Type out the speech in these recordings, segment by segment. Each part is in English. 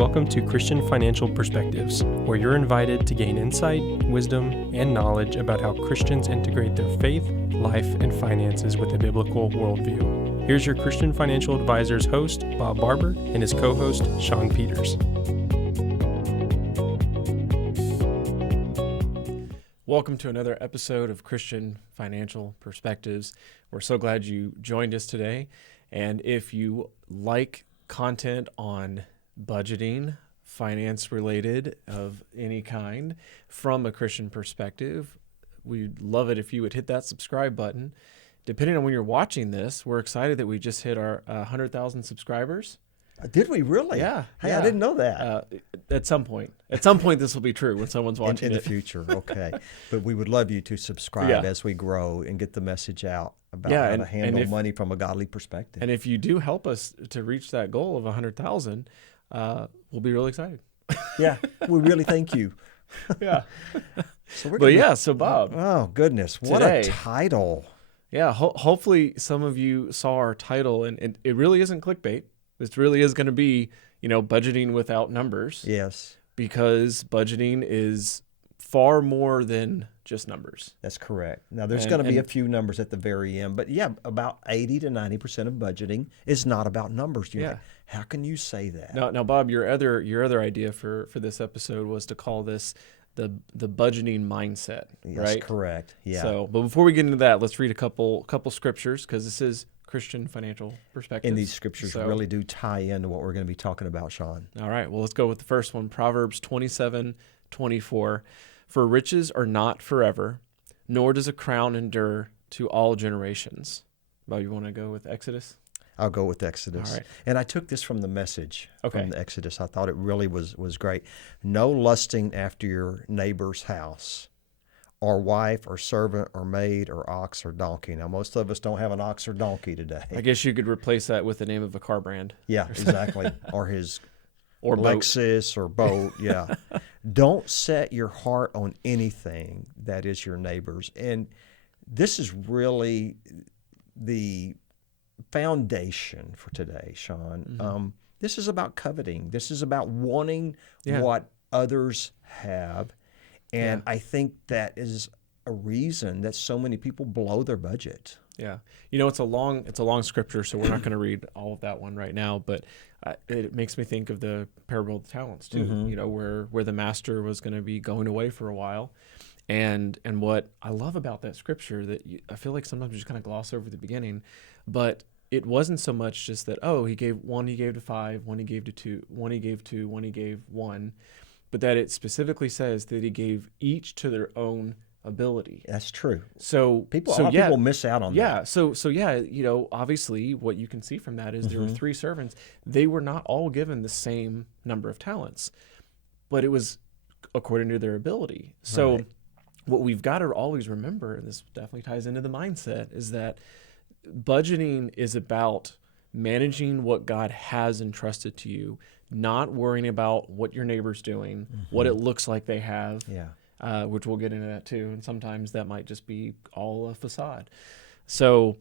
Welcome to Christian Financial Perspectives, where you're invited to gain insight, wisdom, and knowledge about how Christians integrate their faith, life, and finances with a biblical worldview. Here's your Christian Financial Advisors host, Bob Barber, and his co-host, Shawn Peters. Welcome to another episode of Christian Financial Perspectives. We're so glad you joined us today. And if you like content on budgeting, finance related of any kind from a Christian perspective, we'd love it if you would hit that subscribe button. Depending on when you're watching this, we're excited that we just hit our 100,000 subscribers. Did we really? Yeah. Hey, I didn't know that. At some point this will be true when someone's watching in the future. Okay. But we would love you to subscribe as we grow and get the message out about how to handle money from a godly perspective. And if you do help us to reach that goal of 100,000, we'll be really excited. Yeah, we really thank you. Yeah. So Bob. Oh, goodness. What a title. Yeah, hopefully some of you saw our title, and it really isn't clickbait. This really is going to be, budgeting without numbers. Yes. Because budgeting is far more than just numbers. That's correct. Now, there's going to be a few numbers at the very end, but yeah, about 80 to 90% of budgeting is not about numbers. Like, how can you say that? Now, Bob, your other idea for this episode was to call this the budgeting mindset, right? That's correct. Yeah. So, but before we get into that, let's read a couple scriptures, because this is Christian Financial Perspectives. And these scriptures really do tie into what we're going to be talking about, Shawn. All right. Well, let's go with the first one, Proverbs 27:24. For riches are not forever, nor does a crown endure to all generations. Bob, you want to go with Exodus? I'll go with Exodus. All right. And I took this from the Message, from the Exodus. I thought it really was great. No lusting after your neighbor's house, or wife, or servant, or maid, or ox, or donkey. Now, most of us don't have an ox or donkey today. I guess you could replace that with the name of a car brand. Yeah, exactly. Or his or Lexus or boat. Yeah. Don't set your heart on anything that is your neighbor's. And this is really the foundation for today, Shawn. Mm-hmm. This is about coveting. This is about wanting what others have. And I think that is a reason that so many people blow their budget. Yeah. It's a long scripture, so we're not going to read all of that one right now, but it makes me think of the parable of the talents too, where the master was going to be going away for a while. And what I love about that scripture that I feel like sometimes we just kind of gloss over the beginning, but it wasn't so much just that, he gave to 5, one he gave to 2, one he gave 2, one he gave 1, but that it specifically says that he gave each to their own ability. That's true. So people miss out on that. Yeah. So obviously what you can see from that is there were 3 servants. They were not all given the same number of talents, but it was according to their ability. So what we've got to always remember, and this definitely ties into the mindset, is that budgeting is about managing what God has entrusted to you, not worrying about what your neighbor's doing, what it looks like they have. Yeah. Which we'll get into that too. And sometimes that might just be all a facade. So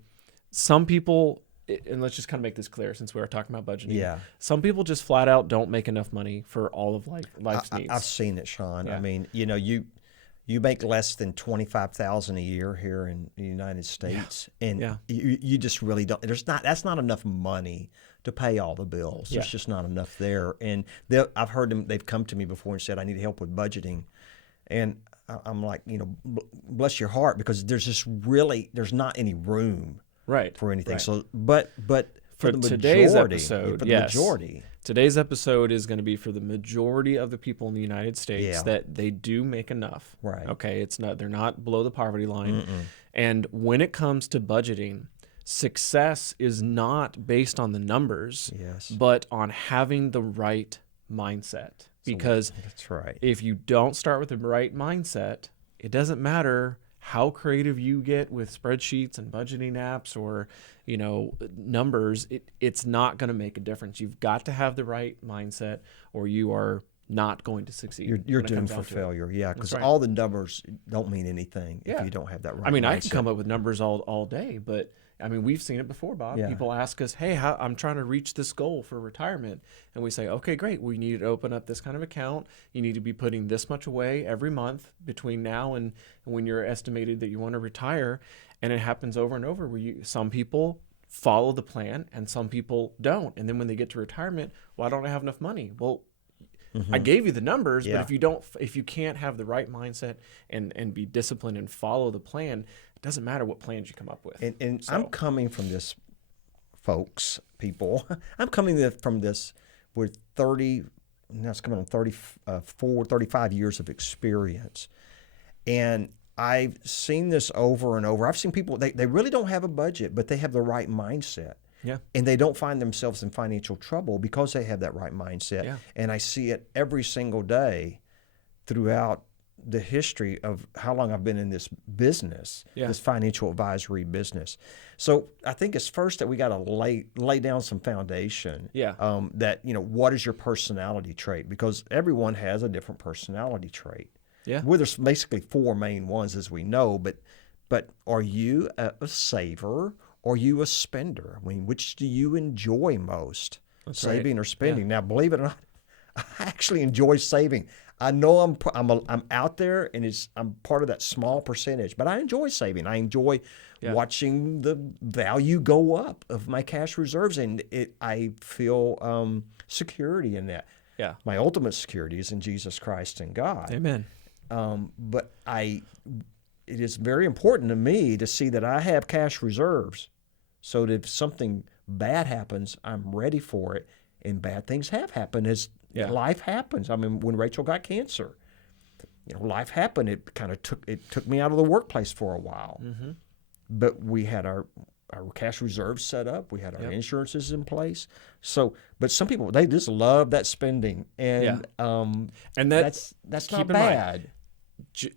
some people, and let's just kind of make this clear since we were talking about budgeting. Yeah. Some people just flat out don't make enough money for all of life's needs. I've seen it, Shawn. Yeah. I mean, you make less than $25,000 a year here in the United States, and you just really don't. That's not enough money to pay all the bills. There's just not enough there. And I've heard them. They've come to me before and said, "I need help with budgeting." And I'm like, bless your heart, because there's not any room for anything. Right. So, but for the today's majority, episode, today's episode is going to be for the majority of the people in the United States that they do make enough. Right. Okay. They're not below the poverty line. And when it comes to budgeting, success is not based on the numbers, but on having the right mindset. Because that's right. If you don't start with the right mindset, it doesn't matter how creative you get with spreadsheets and budgeting apps or, numbers, it's not going to make a difference. You've got to have the right mindset, or you are not going to succeed. You're doomed for failure, because all the numbers don't mean anything if you don't have that right mindset. I mean, I can come up with numbers all day, but I mean, we've seen it before, Bob. Yeah. People ask us, hey, I'm trying to reach this goal for retirement. And we say, okay, great. We need to open up this kind of account. You need to be putting this much away every month between now and when you're estimated that you want to retire. And it happens over and over where some people follow the plan and some people don't. And then when they get to retirement, why don't I have enough money? Well, I gave you the numbers, but if you can't have the right mindset and be disciplined and follow the plan, it doesn't matter what plans you come up with. And I'm coming from this, people. I'm coming from this with 30, now it's coming on 34, 35 years of experience. And I've seen this over and over. I've seen people, they really don't have a budget, but they have the right mindset. Yeah. And they don't find themselves in financial trouble because they have that right mindset. Yeah. And I see it every single day throughout the history of how long I've been in this business, this financial advisory business. So I think it's first that we got to lay down some foundation. That, what is your personality trait? Because everyone has a different personality trait. Yeah. Well, there's basically four main ones, as we know, but are you a saver? Or are you a spender? I mean, which do you enjoy most, saving or spending? Now, believe it or not, I actually enjoy saving. I know I'm out there, and I'm part of that small percentage, but I enjoy saving. I enjoy watching the value go up of my cash reserves, and I feel security in that. Yeah, my ultimate security is in Jesus Christ and God. Amen. But it is very important to me to see that I have cash reserves so that if something bad happens, I'm ready for it. And bad things have happened as life happens. I mean, when Rachel got cancer, life happened. It kind of took me out of the workplace for a while. Mm-hmm. But we had our cash reserves set up. We had our insurances in place. So, but some people, they just love that spending. And that's not bad.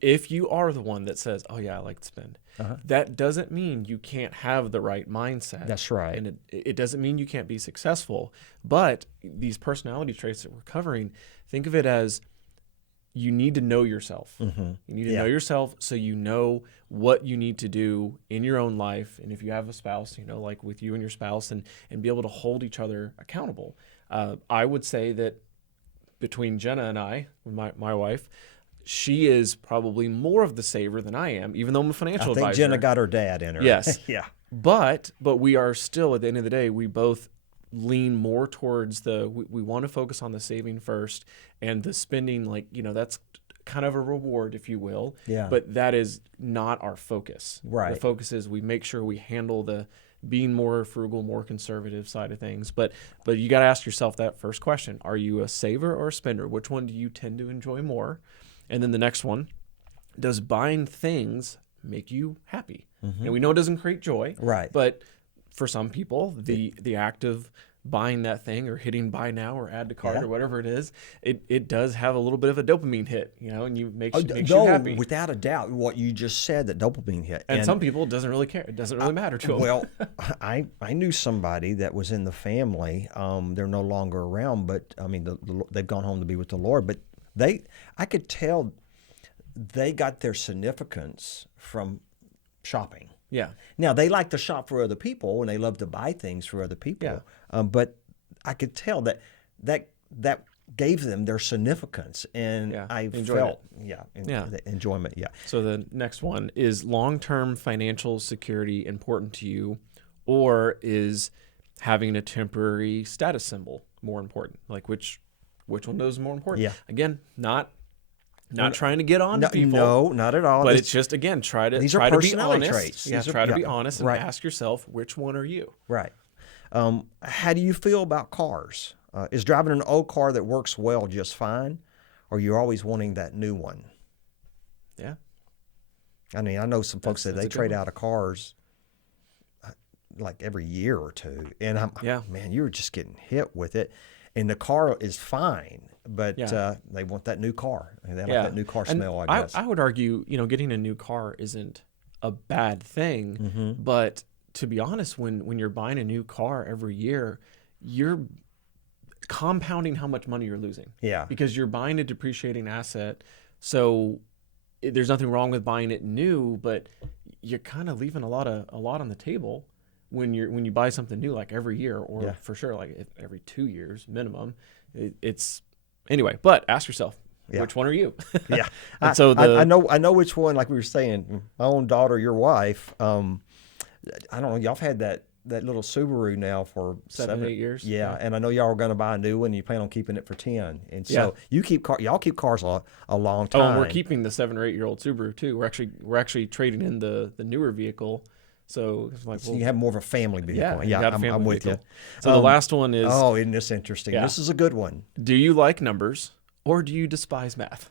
If you are the one that says, oh yeah, I like to spend, that doesn't mean you can't have the right mindset. That's right. And it doesn't mean you can't be successful. But these personality traits that we're covering, think of it as you need to know yourself. Mm-hmm. You need to know yourself so you know what you need to do in your own life. And if you have a spouse, like with you and your spouse, and be able to hold each other accountable. I would say that between Jenna and I, my wife, she is probably more of the saver than I am, even though I'm a financial advisor. I think Jenna got her dad in her. Yes. Yeah. But we are still, at the end of the day, we both lean more towards we want to focus on the saving first, and the spending, that's kind of a reward, if you will. Yeah. But that is not our focus. Right. The focus is we make sure we handle the being more frugal, more conservative side of things. But you got to ask yourself that first question. Are you a saver or a spender? Which one do you tend to enjoy more? And then the next one, does buying things make you happy? Mm-hmm. And we know it doesn't create joy. Right. But for some people, the act of buying that thing or hitting buy now or add to cart or whatever it is, it does have a little bit of a dopamine hit, and makes you happy. Without a doubt, what you just said, that dopamine hit. And some people, it doesn't really care. It doesn't really matter to them. Well, I knew somebody that was in the family. They're no longer around, but I mean, they've gone home to be with the Lord. But I could tell they got their significance from shopping. Yeah. Now, they like to shop for other people, and they love to buy things for other people. Yeah. But I could tell that gave them their significance, and I felt enjoyment. Yeah. So the next one is long-term financial security important to you, or is having a temporary status symbol more important? Like which one is more important? Yeah. Again, not trying to get on to people. No, not at all. But it's just, again, try to be honest. Traits. Yeah, try to be honest and ask yourself, which one are you? Right. How do you feel about cars? Is driving an old car that works well just fine, or you're always wanting that new one? Yeah. I mean, I know some folks that they trade out of cars like every year or two, and man, you're just getting hit with it. And the car is fine, but they want that new car. They like that new car smell, I guess. I would argue, getting a new car isn't a bad thing. But to be honest, when you're buying a new car every year, you're compounding how much money you're losing. Yeah. Because you're buying a depreciating asset. So there's nothing wrong with buying it new, but you're kind of leaving a lot on the table when you buy something new, like every year, or for sure like every 2 years minimum, it's anyway. But ask yourself, which one are you? Yeah. And so I know which one. Like we were saying, my own daughter, your wife. I don't know. Y'all have had that little Subaru now for 7, 8 years. Yeah, and I know y'all are going to buy a new one. And you plan on keeping it for 10. And so y'all keep cars a long time. Oh, and we're keeping the 7 or 8 year old Subaru too. We're actually trading in the newer vehicle. So it's like, so you have more of a family vehicle. Yeah, I'm with you. So the last one is. Oh, isn't this interesting? Yeah. This is a good one. Do you like numbers or do you despise math?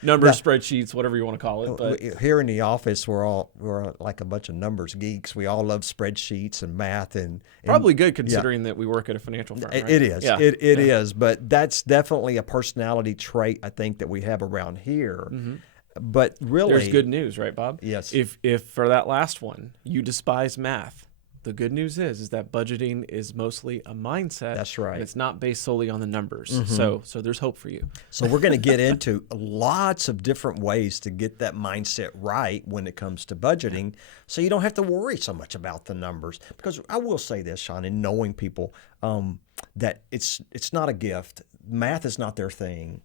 Numbers, spreadsheets, whatever you want to call it. But here in the office, we're like a bunch of numbers geeks. We all love spreadsheets and math, and probably good considering that we work at a financial firm. Right? It is. Yeah. It is. But that's definitely a personality trait I think that we have around here. Mm-hmm. But really, there's good news, right, Bob? Yes. If for that last one you despise math, the good news is that budgeting is mostly a mindset. That's right. And it's not based solely on the numbers. Mm-hmm. So there's hope for you. So we're going to get into lots of different ways to get that mindset right when it comes to budgeting, so you don't have to worry so much about the numbers. Because I will say this, Shawn, in knowing people, that it's not a gift. Math is not their thing.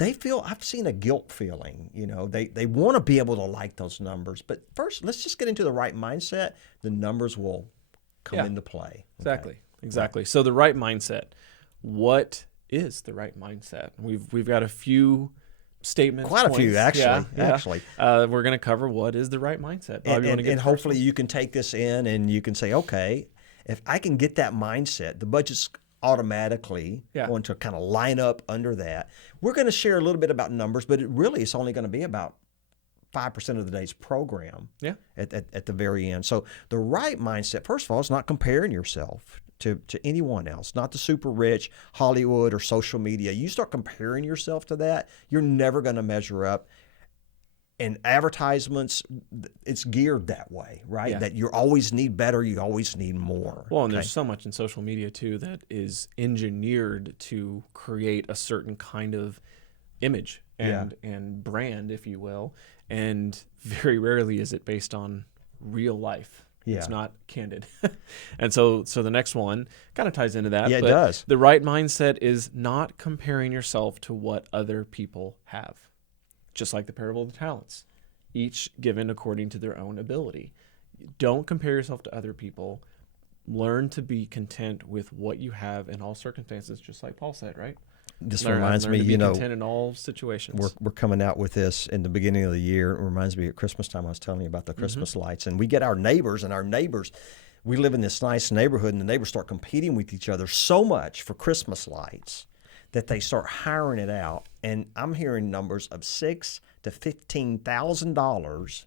I've seen a guilt feeling, they want to be able to like those numbers. But first, let's just get into the right mindset. The numbers will come into play. Okay? Exactly. So the right mindset, what is the right mindset? We've got a few statements. Quite a few, actually. Actually. We're going to cover what is the right mindset. Bob, and hopefully you can take this in and you can say, okay, if I can get that mindset, the budget's automatically going to kind of line up under that. We're going to share a little bit about numbers, but it's only going to be about 5% of the day's program at the very end. So the right mindset, first of all, is not comparing yourself to anyone else, not the super rich, Hollywood or social media. You start comparing yourself to that, you're never going to measure up. And advertisements, it's geared that way, right? Yeah. That you always need better, you always need more. Well, and there's so much in social media, too, that is engineered to create a certain kind of image and brand, if you will. And very rarely is it based on real life. Yeah. It's not candid. And so the next one kind of ties into that. Yeah, it does. The right mindset is not comparing yourself to what other people have. Just like the parable of the talents, each given according to their own ability. Don't compare yourself to other people. Learn to be content with what you have in all circumstances, just like Paul said, right? This reminds me, to be content in all situations. We're coming out with this in the beginning of the year. It reminds me at Christmas time, I was telling you about the Christmas lights. And we get our neighbors, we live in this nice neighborhood, and the neighbors start competing with each other so much for Christmas lights that they start hiring it out, and I'm hearing numbers of $6,000 to $15,000.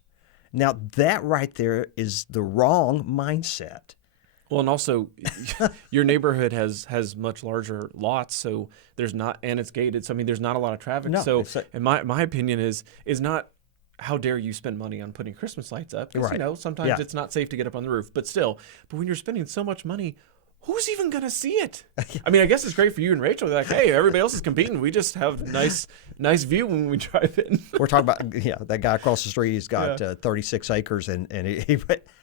Now that right there is the wrong mindset. Well, and also, your neighborhood has much larger lots, so there's not, and it's gated. So I mean, there's not a lot of traffic. No, so, and my opinion is not how dare you spend money on putting Christmas lights up? Because sometimes it's not safe to get up on the roof, but still. But when you're spending so much money, who's even going to see it? I mean, I guess it's great for you and Rachel. They're like, hey, everybody else is competing. We just have nice view when we drive in. We're talking about, that guy across the street, he's got 36 acres, and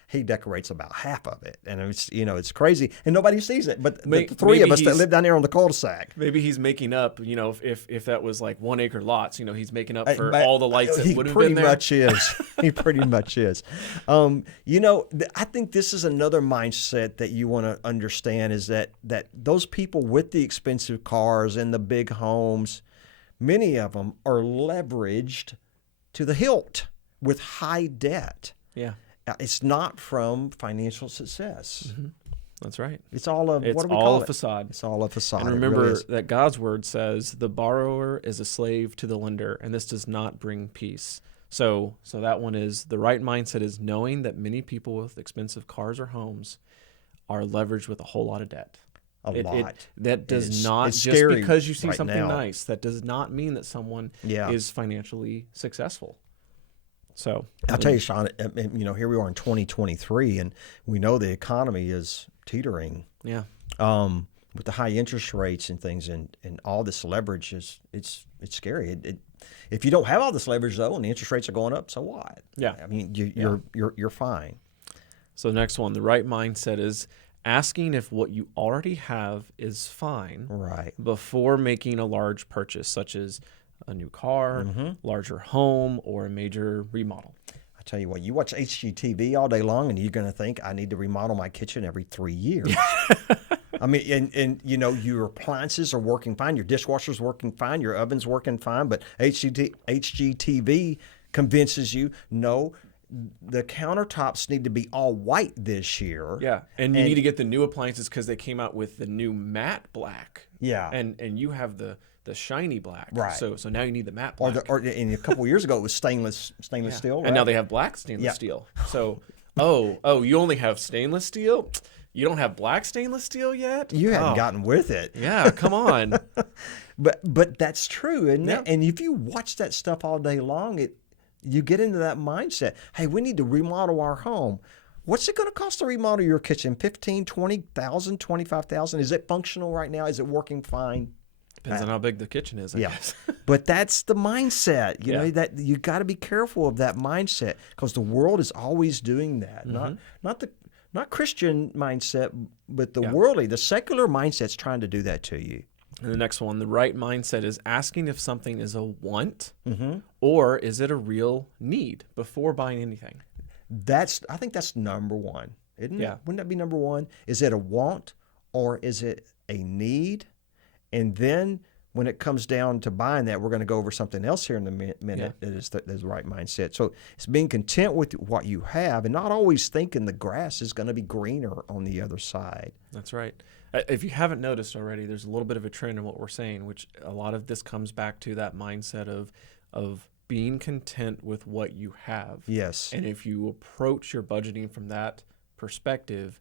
he decorates about half of it. And it's crazy. And nobody sees it. But the three of us that live down there on the cul-de-sac. Maybe he's making up, if that was like 1 acre lots, he's making up for all the lights that would have been there. He pretty much is. I think this is another mindset that you want to understand, is that those people with the expensive cars and the big homes, many of them are leveraged to the hilt with high debt. Yeah. It's not from financial success. Mm-hmm. That's right. It's all a facade. It's all a facade. And remember that God's word says the borrower is a slave to the lender, and this does not bring peace. So that one is the right mindset, is knowing that many people with expensive cars or homes are leveraged with a whole lot of debt. That does not, just because you see something nice, that does not mean that someone is financially successful. So I'll tell you, Shawn, here we are in 2023, and we know the economy is teetering. Yeah. With the high interest rates and things, and all this leverage, it's scary. If you don't have all this leverage though, and the interest rates are going up, so what? Yeah. I mean, you're fine. So the next one, the right mindset is asking if what you already have is fine Right. before making a large purchase, such as a new car, larger home, or a major remodel. I tell you what, you watch HGTV all day long, and you're going to think, I need to remodel my kitchen every 3 years. I mean, and you know, your appliances are working fine, your dishwasher's working fine, your oven's working fine, but HGTV convinces you, no, the countertops need to be all white this year. Yeah, and you need to get the new appliances because they came out with the new matte black. Yeah. And you have the shiny black. Right. So now you need the matte black. And a couple of years ago, it was stainless steel. Right? And now they have black stainless steel. So, you only have stainless steel? You don't have black stainless steel yet? You haven't gotten with it. Yeah, come on. But that's true, isn't Yeah. it? And if you watch that stuff all day long, you get into that mindset. Hey, we need to remodel our home. What's it going to cost to remodel your kitchen? $15,000, $20,000, $25,000? Is it functional right now? Is it working fine? Depends on how big the kitchen is, I guess. But that's the mindset. You know, that you got to be careful of that mindset, because the world is always doing that. Not Christian mindset, but the worldly, the secular mindset's trying to do that to you. And the next one, the right mindset is asking if something is a want or is it a real need before buying anything. I think that's number one, isn't it? Yeah. Wouldn't that be number one? Is it a want or is it a need? And then when it comes down to buying that, we're going to go over something else here in a minute. That is the right mindset. So it's being content with what you have and not always thinking the grass is going to be greener on the other side. That's right. If you haven't noticed already, there's a little bit of a trend in what we're saying, which a lot of this comes back to that mindset of being content with what you have. Yes. And if you approach your budgeting from that perspective,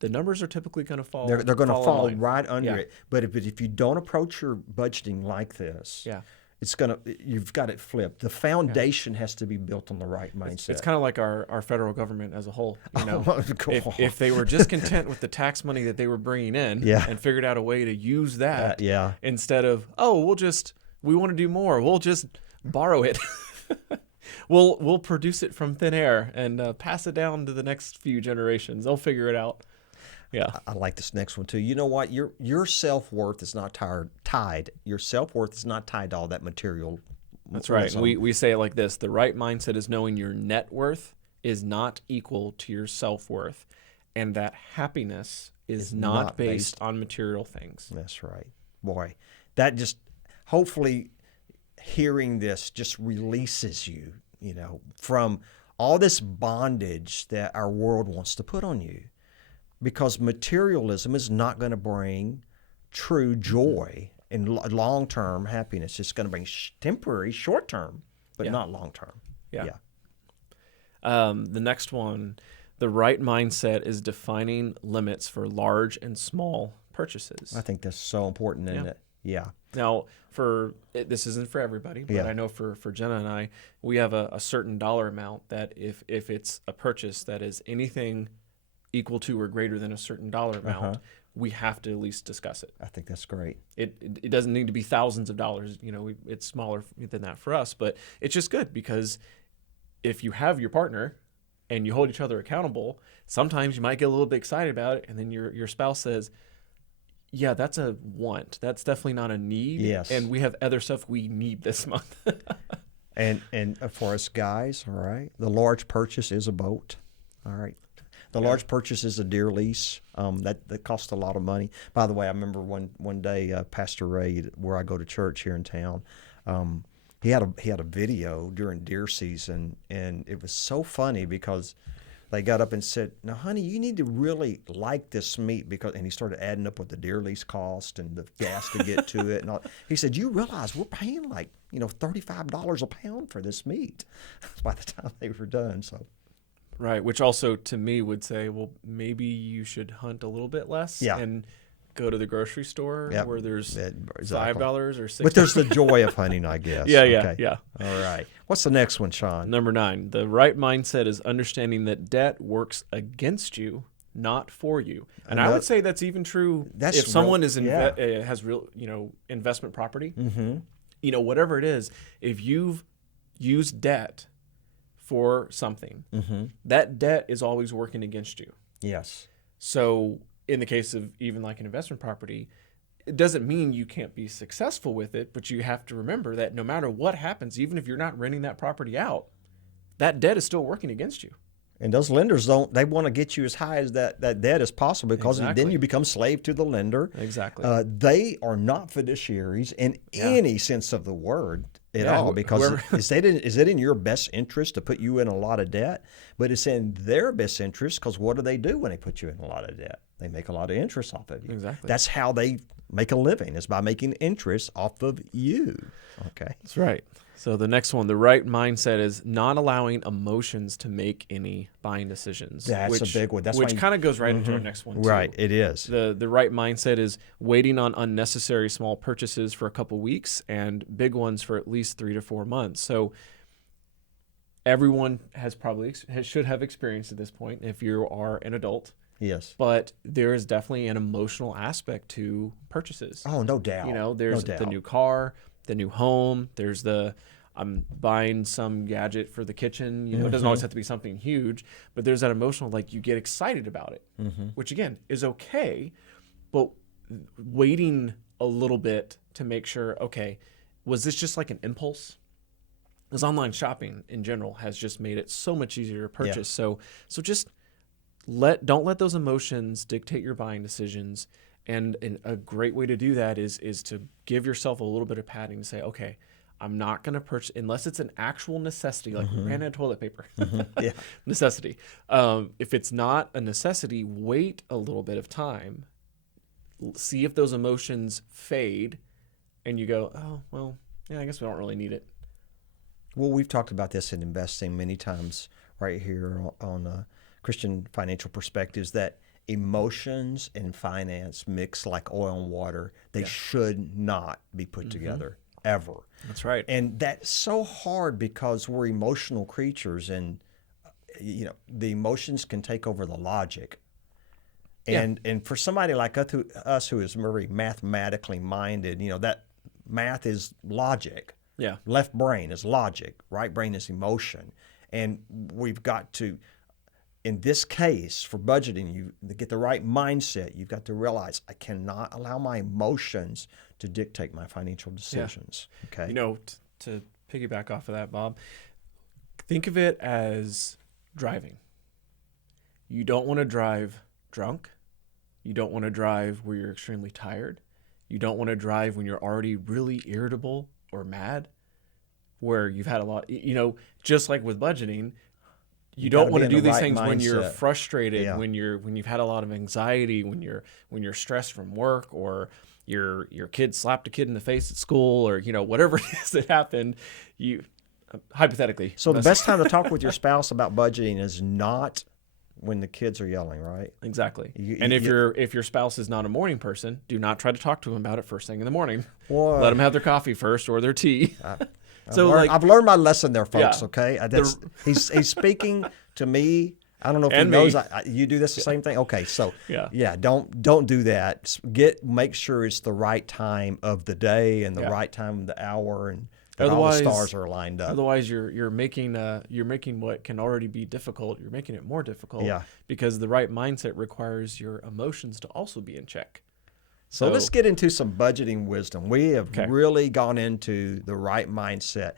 the numbers are typically going to fall. They're going to fall right under Yeah. it. But if you don't approach your budgeting like this, you've got it flipped. The foundation has to be built on the right mindset. It's kind of like our federal government as a whole. You know, Cool. if they were just content with the tax money that they were bringing in and figured out a way to use that instead of, we want to do more, we'll just borrow it. We'll produce it from thin air and pass it down to the next few generations. They'll figure it out. Yeah, I like this next one too. You know what? Your self-worth is not tied. Your self-worth is not tied to all that material. That's right. We say it like this: the right mindset is knowing your net worth is not equal to your self-worth, and that happiness is not based on material things. That's right. Boy, that just hopefully hearing this just releases you, from all this bondage that our world wants to put on you. Because materialism is not going to bring true joy and long-term happiness. It's going to bring temporary, short-term, but not long-term. Yeah. The next one, the right mindset is defining limits for large and small purchases. I think that's so important, isn't it? Yeah. Now, this isn't for everybody, but I know for Jenna and I, we have a certain dollar amount that if it's a purchase that is anything equal to or greater than a certain dollar amount, we have to at least discuss it. I think that's great. It doesn't need to be thousands of dollars. It's smaller than that for us, but it's just good because if you have your partner and you hold each other accountable, sometimes you might get a little bit excited about it, and then your spouse says, yeah, that's a want. That's definitely not a need. Yes. And we have other stuff we need this month. And for us guys, all right, the large purchase is a boat. All right. The large purchase is a deer lease. That costs a lot of money. By the way, I remember one day, Pastor Ray, where I go to church here in town, he had a video during deer season, and it was so funny because they got up and said, "Now, honey, you need to really like this meat," and he started adding up what the deer lease cost and the gas to get to it, and all. He said, "You realize we're paying like $35 a pound for this meat." By the time they were done, so. Right, which also to me would say, well, maybe you should hunt a little bit less and go to the grocery store where there's $5 or $6. But there's the joy of hunting, I guess. Yeah. All right. What's the next one, Shawn? Number 9, the right mindset is understanding that debt works against you, not for you. And I would say that's even true if someone has real, investment property. Mm-hmm. Whatever it is, if you've used debt for something, that debt is always working against you. Yes. So in the case of even like an investment property, it doesn't mean you can't be successful with it, but you have to remember that no matter what happens, even if you're not renting that property out, that debt is still working against you. And those lenders they want to get you as high as that debt as possible, because then you become slave to the lender. Exactly. They are not fiduciaries in any sense of the word at all, because is it in your best interest to put you in a lot of debt? But it's in their best interest, because what do they do when they put you in a lot of debt? They make a lot of interest off of you. Exactly. That's how they make a living, is by making interest off of you. Okay. That's right. So the next one, the right mindset, is not allowing emotions to make any buying decisions. That's a big one. That's which kind of goes right into our next one, too. Right, it is. The right mindset is waiting on unnecessary small purchases for a couple weeks and big ones for at least 3 to 4 months. So everyone should have experienced at this point if you are an adult. Yes. But there is definitely an emotional aspect to purchases. Oh, no doubt. You know, there's the new car, the new home, there's I'm buying some gadget for the kitchen. You know, it doesn't always have to be something huge, but there's that emotional, like, you get excited about it, which again is okay, but waiting a little bit to make sure, okay, was this just like an impulse? Because online shopping in general has just made it so much easier to purchase. So just don't let those emotions dictate your buying decisions. And a great way to do that is to give yourself a little bit of padding to say, okay, I'm not going to purchase unless it's an actual necessity, like we ran out of toilet paper. Yeah. Necessity. If it's not a necessity, wait a little bit of time. See if those emotions fade, and you go, oh, well, yeah, I guess we don't really need it. Well, we've talked about this in investing many times right here on Christian Financial Perspectives, that emotions and finance mix like oil and water. They should not be put together, ever. That's right. And that's so hard because we're emotional creatures, and the emotions can take over the logic. And for somebody like us who is very mathematically minded, that math is logic. Yeah. Left brain is logic, right brain is emotion. And we've got to, in this case, for budgeting, you to get the right mindset, you've got to realize I cannot allow my emotions to dictate my financial decisions. Yeah. Okay. To piggyback off of that, Bob, think of it as driving. You don't want to drive drunk. You don't want to drive where you're extremely tired. You don't want to drive when you're already really irritable or mad, where you've had a lot, just like with budgeting, you don't want to do these things when you're frustrated, when you've had a lot of anxiety, when you're stressed from work, or your kid slapped a kid in the face at school, or whatever it is that happened. You hypothetically. So the best time to talk with your spouse about budgeting is not when the kids are yelling, right? Exactly. If your spouse is not a morning person, do not try to talk to them about it first thing in the morning. Boy. Let them have their coffee first or their tea. I've learned my lesson there, folks. Yeah. Okay, he's speaking to me. I don't know if he knows. You do this the same thing. Okay, so don't do that. Make sure it's the right time of the day and the right time of the hour, and that all the stars are lined up. Otherwise, you're making what can already be difficult. You're making it more difficult. Yeah. Because the right mindset requires your emotions to also be in check. So let's get into some budgeting wisdom. We have really gone into the right mindset,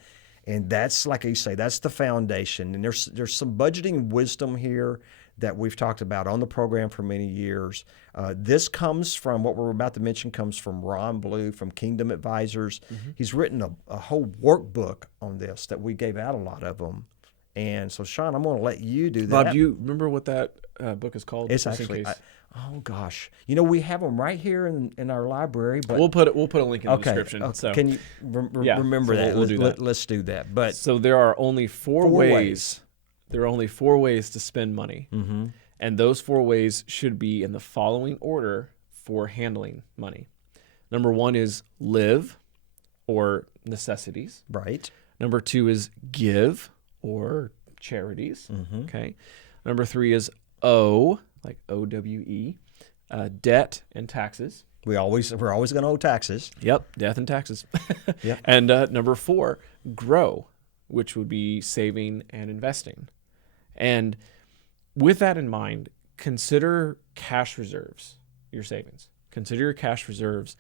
and that's, like you say, that's the foundation. And there's some budgeting wisdom here that we've talked about on the program for many years. This comes from, what we're about to mention comes from Ron Blue from Kingdom Advisors. Mm-hmm. He's written a whole workbook on this that we gave out a lot of them. And so, Shawn, I'm going to let you do that. Bob, do you remember what that book is called? It's actually, oh gosh, we have them right here in our library. But we'll put a link in the description. Okay. So can you remember that? We'll do that. Let's do that. But so there are only four ways. There are only 4 ways to spend money, and those 4 ways should be in the following order for handling money. Number 1 is live, or necessities. Right. Number 2 is give, or charities. Okay. Number 3 is owe, like OWE, debt and taxes. We're always going to owe taxes. Yep, death and taxes. Yep. And number 4, grow. which would be saving and investing. And with that in mind, consider cash reserves, your savings. Consider your cash reserves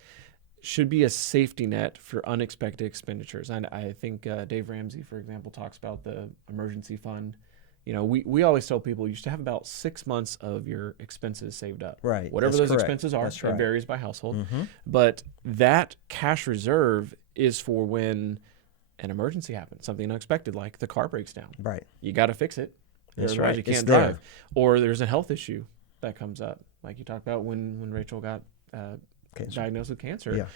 should be a safety net for unexpected expenditures. And I think Dave Ramsey, for example, talks about the emergency fund. You know, we always tell people you should have about 6 months of your expenses saved up. Right. Whatever That's those correct. expenses are, That's it right. varies by household. But that cash reserve is for when an emergency happens, something unexpected, like the car breaks down. Right. You got to fix it. That's Otherwise right. you It's can't there. drive. Or there's a health issue that comes up, like you talked about when Rachel got diagnosed with cancer. Yeah.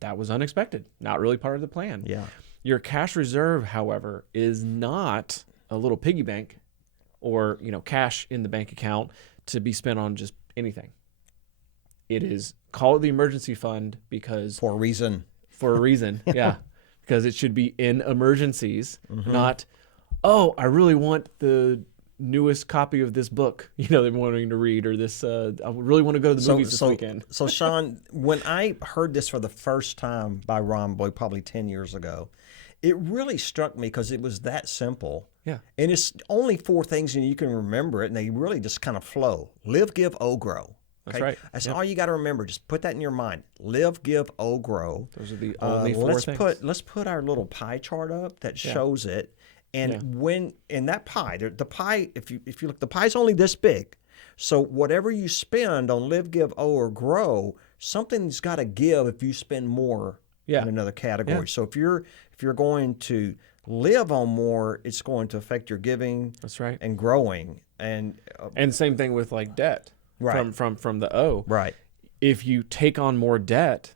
That was unexpected, not really part of the plan. Yeah. Your cash reserve, however, is not a little piggy bank or, cash in the bank account to be spent on just anything. It is, call it the emergency fund because For a reason. yeah, because it should be in emergencies, not, oh, I really want the newest copy of this book, they're wanting to read, or this, I really want to go to the movies this weekend. So Shawn, when I heard this for the first time by Ron Boyd, probably 10 years ago, it really struck me because it was that simple. Yeah. And it's only 4 things and you can remember it, and they really just kind of flow. Live, give, grow. That's right. That's all you got to remember. Just put that in your mind. Live, give, grow. Those are the only 4 things. Let's put our little pie chart up that shows it. And when in that pie, the pie, if you look, the pie's only this big. So whatever you spend on live, give, or grow, something's got to give if you spend more in another category. Yeah. So if you're going to live on more, it's going to affect your giving. That's right. And growing. And same thing with like debt. Right. From the O. Right. If you take on more debt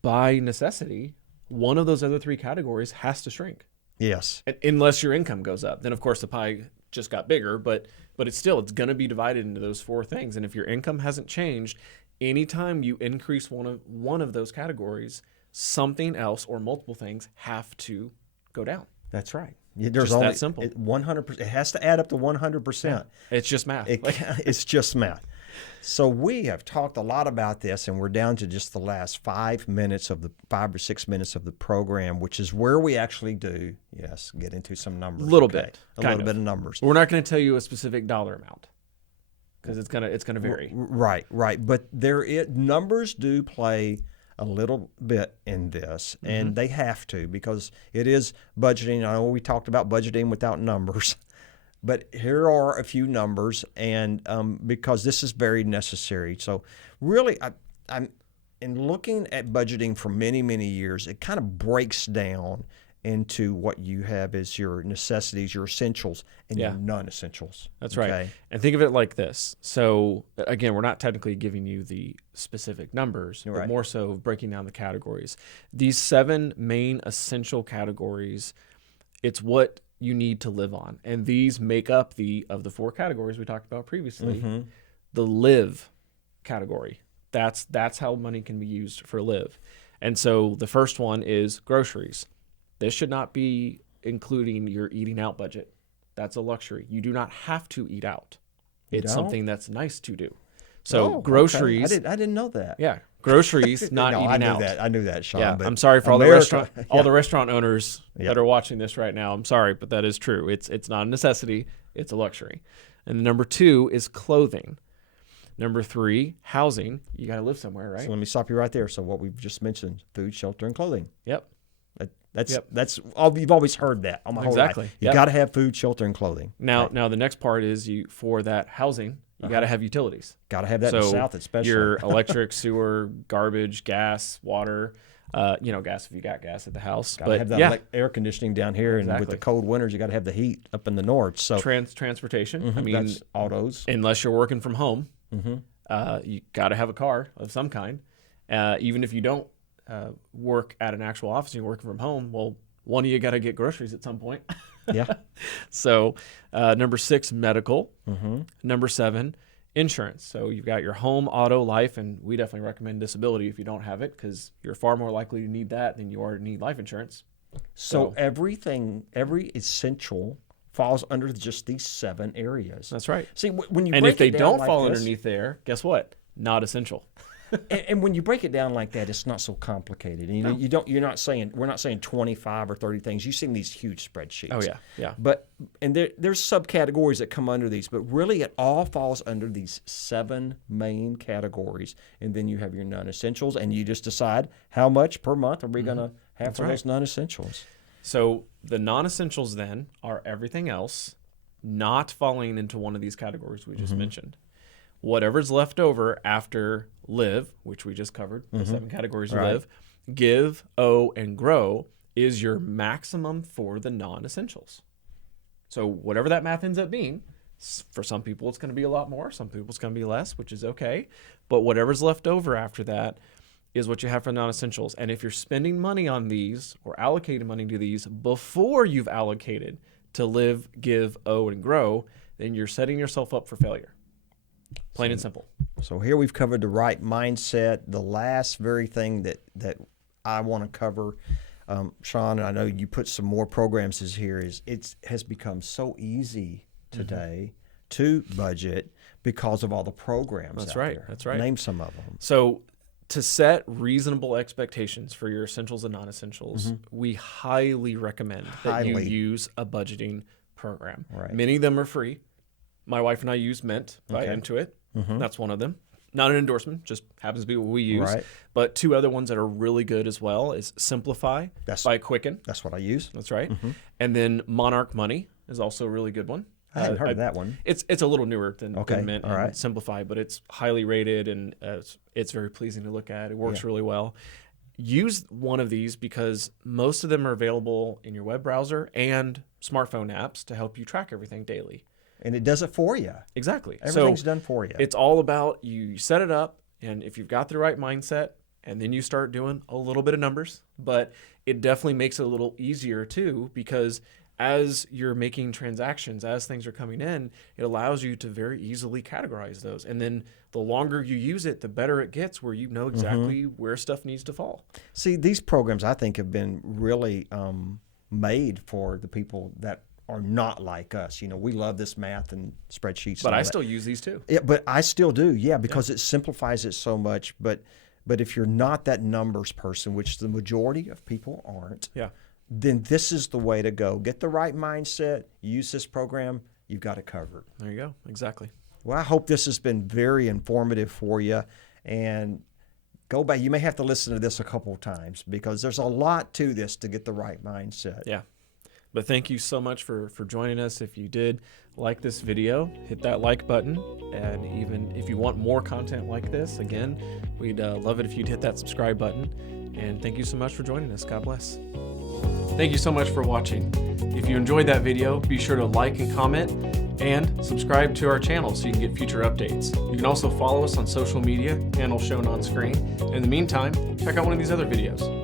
by necessity, one of those other 3 categories has to shrink. Yes. Unless your income goes up. Then, of course, the pie just got bigger, but it's going to be divided into those 4 things. And if your income hasn't changed, anytime you increase one of those categories, something else or multiple things have to go down. That's right. There's just only that simple. 100%. It has to add up to 100%. Yeah. It's just math. It's just math. So we have talked a lot about this, and we're down to just the last 5 or 6 minutes of the program, which is where we actually do, get into some numbers. A little bit of numbers. We're not going to tell you a specific dollar amount because it's gonna vary. Right. But numbers do play a little bit in this, and they have to, because it is budgeting. I know we talked about budgeting without numbers. But here are a few numbers, and because this is very necessary. So really, I'm in looking at budgeting for many, many years, it kind of breaks down into what you have as your necessities, your essentials, and your non-essentials. That's right. And think of it like this. So again, we're not technically giving you the specific numbers, but more so breaking down the categories. These 7 main essential categories, it's what you need to live on. And these make up of the 4 categories we talked about previously, the live category. That's how money can be used for live. And so the first one is groceries. This should not be including your eating out budget. That's a luxury. You do not have to eat out. It's something that's nice to do. So groceries. Okay. I didn't know that. Yeah. Groceries, not eating out. I knew that, Shawn. Yeah, but I'm sorry for all the restaurant owners that are watching this right now. I'm sorry, but that is true. It's not a necessity. It's a luxury. And number 2 is clothing. Number 3, housing. You got to live somewhere, right? So let me stop you right there. So what we've just mentioned: food, shelter, and clothing. Yep. That's all. You've always heard that all my whole life. You got to have food, shelter, and clothing. Now the next part is for that housing. You got to have utilities. Got to have that in the South, especially. Your electric, sewer, garbage, gas, water. Gas if you got gas at the house. Got to have that air conditioning down here, and with the cold winters, you got to have the heat up in the north. So transportation. I mean, that's autos. Unless you're working from home, you got to have a car of some kind. Even if you don't work at an actual office, and you're working from home. Well, one of you got to get groceries at some point. Yeah. So number 6, medical. Number 7, insurance. So you've got your home, auto, life, and we definitely recommend disability if you don't have it, because you're far more likely to need that than you are to need life insurance. So every essential falls under just these 7 areas. That's right. See, when you and break if they it down don't like fall this, underneath there, guess what? Not essential. And when you break it down like that, it's not so complicated. And we're not saying 25 or 30 things. You've seen these huge spreadsheets. Oh yeah. And there's subcategories that come under these, but really it all falls under these 7 main categories. And then you have your non-essentials, and you just decide how much per month are we going to have for those non-essentials. So the non-essentials then are everything else not falling into one of these categories we just mentioned. Whatever's left over after live, which we just covered, the 7 categories of live, give, owe, and grow is your maximum for the non-essentials. So whatever that math ends up being, for some people it's going to be a lot more, some people it's going to be less, which is okay. But whatever's left over after that is what you have for non-essentials. And if you're spending money on these or allocating money to these before you've allocated to live, give, owe, and grow, then you're setting yourself up for failure. Plain and simple. So here we've covered the right mindset. The last very thing that I want to cover, Shawn, and I know you put some more programs here, is it has become so easy today to budget because of all the programs out there. That's right. Name some of them. So to set reasonable expectations for your essentials and non-essentials, we highly recommend that you use a budgeting program. Right. Many of them are free. My wife and I use Mint by Intuit. That's one of them. Not an endorsement, just happens to be what we use. Right. But 2 other ones that are really good as well is Simplify by Quicken. That's what I use. That's right. And then Monarch Money is also a really good one. I hadn't heard of that one. It's a little newer than Mint All and Simplify, but it's highly rated and it's very pleasing to look at. It works really well. Use one of these because most of them are available in your web browser and smartphone apps to help you track everything daily. And it does it for you. Exactly. Everything's done for you. It's all about you set it up, and if you've got the right mindset, and then you start doing a little bit of numbers, but it definitely makes it a little easier too, because as you're making transactions, as things are coming in, it allows you to very easily categorize those. And then the longer you use it, the better it gets, where you know exactly where stuff needs to fall. See, these programs I think have been really made for the people that are not like us. We love this math and spreadsheets. But I still use these too. Yeah, but I still do. Yeah, because it simplifies it so much. But if you're not that numbers person, which the majority of people aren't, then this is the way to go. Get the right mindset. Use this program. You've got it covered. There you go. Exactly. Well, I hope this has been very informative for you. And go back. You may have to listen to this a couple of times because there's a lot to this to get the right mindset. Yeah. But thank you so much for joining us. If you did like this video, hit that like button. And even if you want more content like this, again, we'd love it if you'd hit that subscribe button. And thank you so much for joining us. God bless. Thank you so much for watching. If you enjoyed that video, be sure to like and comment and subscribe to our channel so you can get future updates. You can also follow us on social media, handle shown on screen. In the meantime, check out one of these other videos.